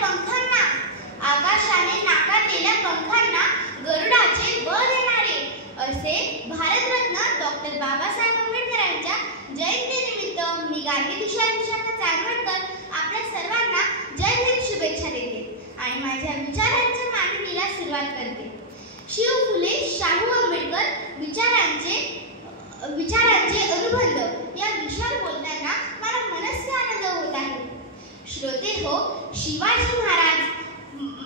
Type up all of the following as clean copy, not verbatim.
पंखांना, आकाशाने नाकारलेल्या पंखांना गरुडाचे बळ देणारे असे भारतरत्न डॉक्टर बाबासाहेब आंबेडकरांच्या जयंतीनिमित्त मी गार्गी तुषार विशाखा चांदवडकर आपल्या सर्वांना जय हिंद शुभेच्छा देते आणि माझ्या विचारांच्या मांडणीला सुरुवात करते. शिव फुले शाहू आंबेडकर विचारांचे अनुबंध या विषयावर बोलताना मला मनस्वी आनंद होत आहे. श्रोते हो, शिवाजी महाराज,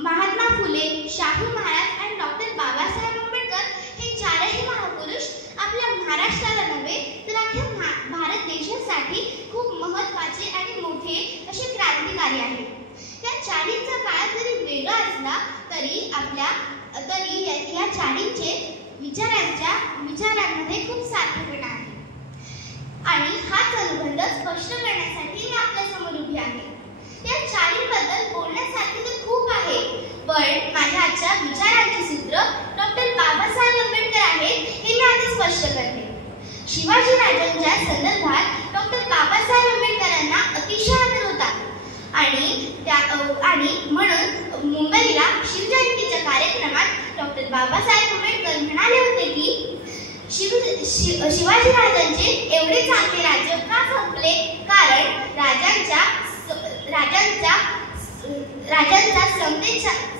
महात्मा फुले, शाहू महाराज आणि डॉक्टर बाबासाहेब आंबेडकर हे चारही महापुरुष आपल्या महाराष्ट्राला नव्हे तर अख्ख्या भारत देशासाठी खूप महत्त्वाचे आणि मोठे असे क्रांतिकारी आहेत. त्या चारींचा काळ जरी वेगळा असला तरी या चारींचे विचारांमध्ये खूप सारखेपणा आहे आणि हाच अनुबंध स्पष्ट करण्यासाठी मी आपल्या समोर उभी आहे. या चारींबद्दल बोलण्यासारखे तर खूप आहे, पण माझ्या आजच्या विचारांचे सूत्र डॉक्टर बाबासाहेब आंबेडकर आहेत हे मी आधी स्पष्ट करते. शिवाजी राजांच्या संदर्भात डॉक्टर बाबासाहेब आंबेडकरांना अतिशय आदर होता आणि म्हणून मुंबईला शिवजयंतीच्या कार्यक्रमात डॉक्टर बाबासाहेब आंबेडकर म्हणाले होते की शिवाजी राजांचे एवढे चांगले राज्य का संपले, कारण राजांचा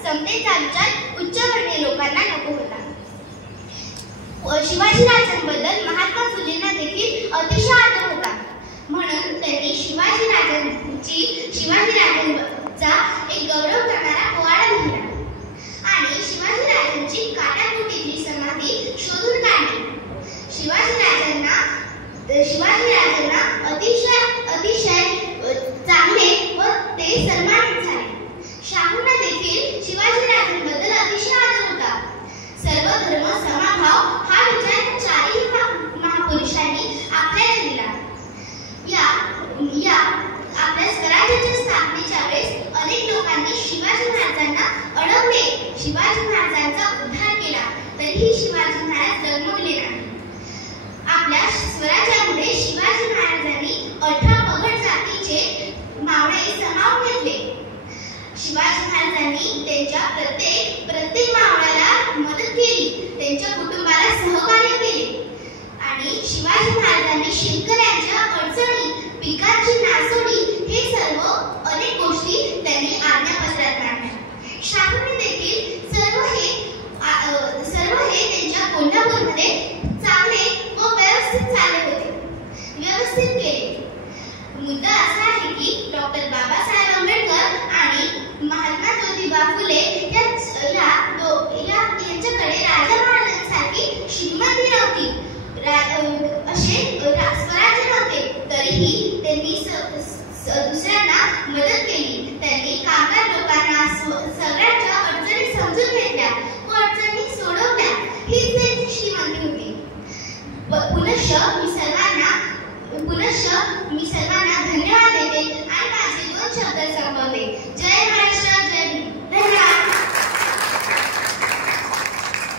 समतेचा विचार उच्चवर्णीय लोकांना नको होता. शिवाजी राजांबद्दल महात्मा फुलेंना देखील अतिशय आदर होता, म्हणून त्यांनी शिवाजी राजांचा एक गौरव करणारा पोवाडा लिहिला आणि शिवाजी राजांची काटाकुटीतली समाधी शोधून काढली. शिवाजी राजांना अतिशय चांगले व ते सन्मानित झाले. शाहूंना देखील शिवाजी राजांबद्दल अतिशय आदर होता. सर्व धर्म समभाव हा विचार चारही महापुरुषांनी आपल्याला दिला. या आपल्या स्वराज्याच्या स्थापनेच्या वेळेस अनेक लोकांनी शिवाजी महाराजांना अडवले, शिवाजी महाराजांचा उद्धार केला, तरीही शिवाजी महाराज डगमगले नाही. आपल्या स्वराज्यामुळे शिवाजी महाराजांनी 18 पगड जातीचे मावळे सामावून घेतले. शिवाजी महाराजांनी त्यांच्या प्रत्येक मावळ्याला मदत केली, त्यांच्या कुटुंबाला सहकार्य केले आणि शिवाजी महाराजांनी शेतकऱ्यांच्या अडचणी, पिकांची नासोडी हे सर्व अनेक गोष्टी त्यांनी आज्ञापत्रात मांडल्या. शाहूंनी देखील सर्व हे त्यांच्या कोल्हापूरमध्ये चांगले व व्यवस्थित केले. मुद्दा असा आहे की डॉक्टर बाबासाहेब आंबेडकर आणि महात्मा ज्योतिबा फुले यांच्याकडे राजा महाराजांसारखी श्रीमंती नव्हती, असे स्वराज्य नव्हते, तरीही त्यांनी दुसऱ्यांना मदत केली.